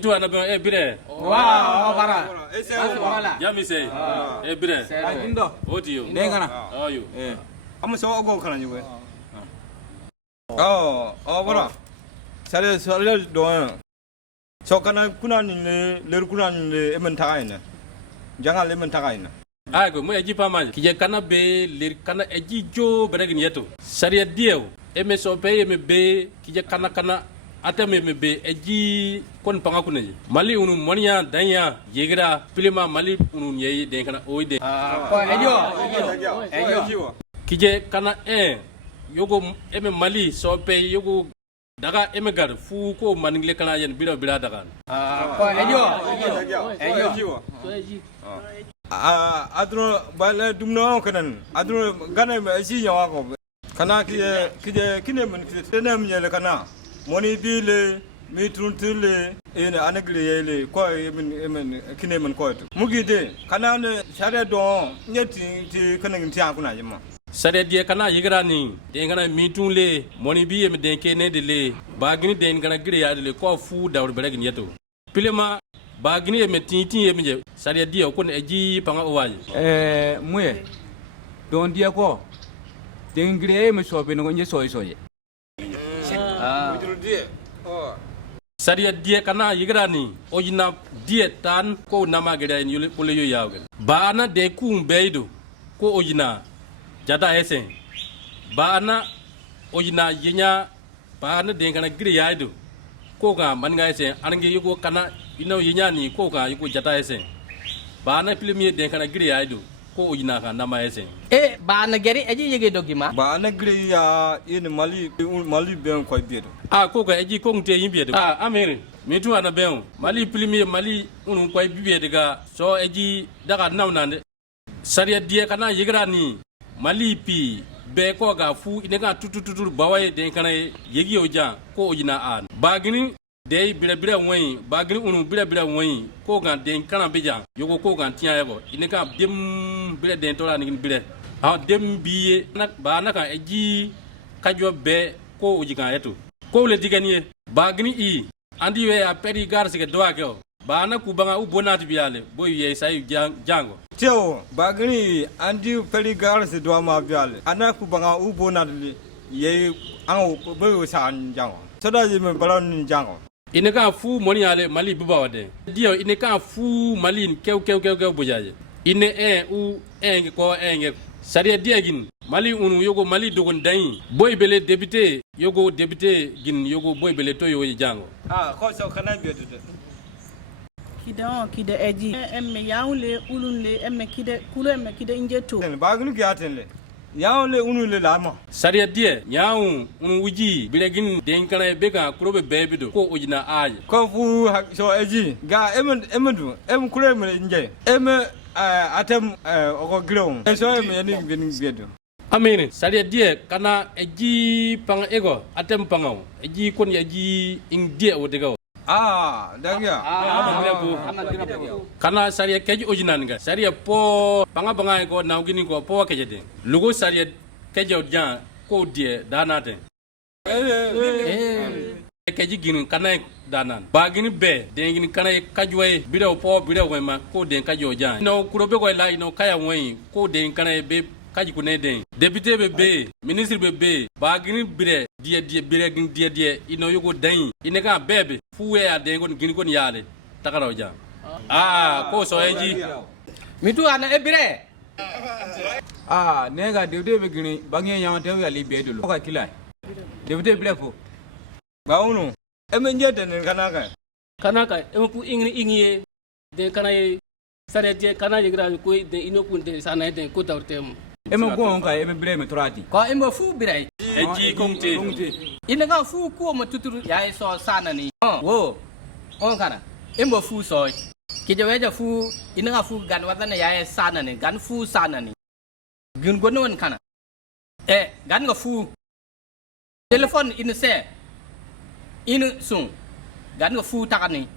tu ana ben bire. Wow, para. Ya mi say. Bire. Indo. Odiyo. Dengana. Ayo. I'm so go can you? Oh, voilà. Sare sare do. So kana kuna ni le kuna ni ementaina. Janga le ementaina. Ago mo eji pama kije kana be lir kana eji jo beragin yeto. Sare dio. So pe be kije kana ata me be eji kon panga kuneji. Mali unu monia danya yegira pilima mali unu ye den kana oide. Ejo. Kije kana yogo mali so pe yogo daga gar fu ko maningle kana yen bila daga Ejo. Adro bala dumno kanan adro gana si yawa ko kana kije kine mun kine mun yele kana moni bile mitruntile ina anagle yele ko men kine mun ko to mugide kana ne share do nyeti ti kanan ti akuna jima sare die kana yigra ni de ngana mitunle moni biye me den kene de le bagini de ngana gire ya de le ko fu dawr beragin yeto pilema bagini me tintin ye mje sare die ko ne eji panga owaji muye don dia ko dengre me so be no nje soye sare die kana yigra ni ojina die tan ko nama gere ni pole yo yawge bana de kum beido ko ojina jada esen bana ojina yenya bana de kana gire yaido ko ga manga esen ange yugo kana ino yenya ni ko ga yugo jada esen bana premier de kana gire yaido ko ojina ka nama esen bana gere eji yege dogima bana gire ya in mali ben ko biedo ko ga eji ko nte yimbe amere mitu ana ben mali premier mali unu ko bibe daga so eji daga nawnande sariya die kana yigra ni mali pi be ko ga fu inega tutututur bawaye den kana yegi oja ko ojina an bagini de bire won bagini unu bire won ko ga den kana beja yogo ko ga tiya yego inega dem bire den tola ni bire dem biye nak ba naka eji kajo be ko ojiga yeto ko le diganie bagini andi we a peri gar sike doa ke bana kubanga u bonati biale boy ye sai jango Teo bagini andi peri gar se doa ma biale ana kubanga u bonati ye an boy sa jango soda ye me balon jango ineka fu moni ale mali buba wade dio ineka fu mali kew bojaje ine u ko sariya diagin mali unu yogo mali dogon dai boy bele député yogo député gin yogo boy bele to yo jango ko so kana bedo kide eji emme yaule ulunle emme kide kulo emme kide injeto bagini ki atele yaule unule lama sariya die yawu unu uji bilegin den kana bega kurobe bebido ko ojina aje ko fu so eji ga emedu kure me nje atem oko grom so me ni bin bedo amene sariya die kana eji pang ego atem pangaw eji kon eji ing die o dega dagia kana sariya keji ojinan ga sariya po panga ko nawgini ko po keje de lugo sariya keje odjan ko die danate keji ginin kana danan bagini be dengini kana kajwe bidaw po bidaw ma ko den kajo jan no kurobe ko la no kaya won ko den kana be kaji ko ne den député be ministre be bagini bire die bire gin die ino yugo dan ineka bebe fuwe ya den gon gin gon yale takaraw jan ko so eji mitu ana ebire nega député be gini bangi yama tew ya libe dulu ko kilai député bile ko baunu emenje den kanaka pu ingi de kana sare je kana yigra ko de inokunde sana de ko tawtem gonka bile me torati ko fu bire eji komte inaga fu ko ma tuturu ya so sana ni wo on kana fu so kije weja fu inaga fu gan wadana ya sana ni gan fu sana ni gun gonon kana gan ga fu telephone in se inu sung gan ga fu takani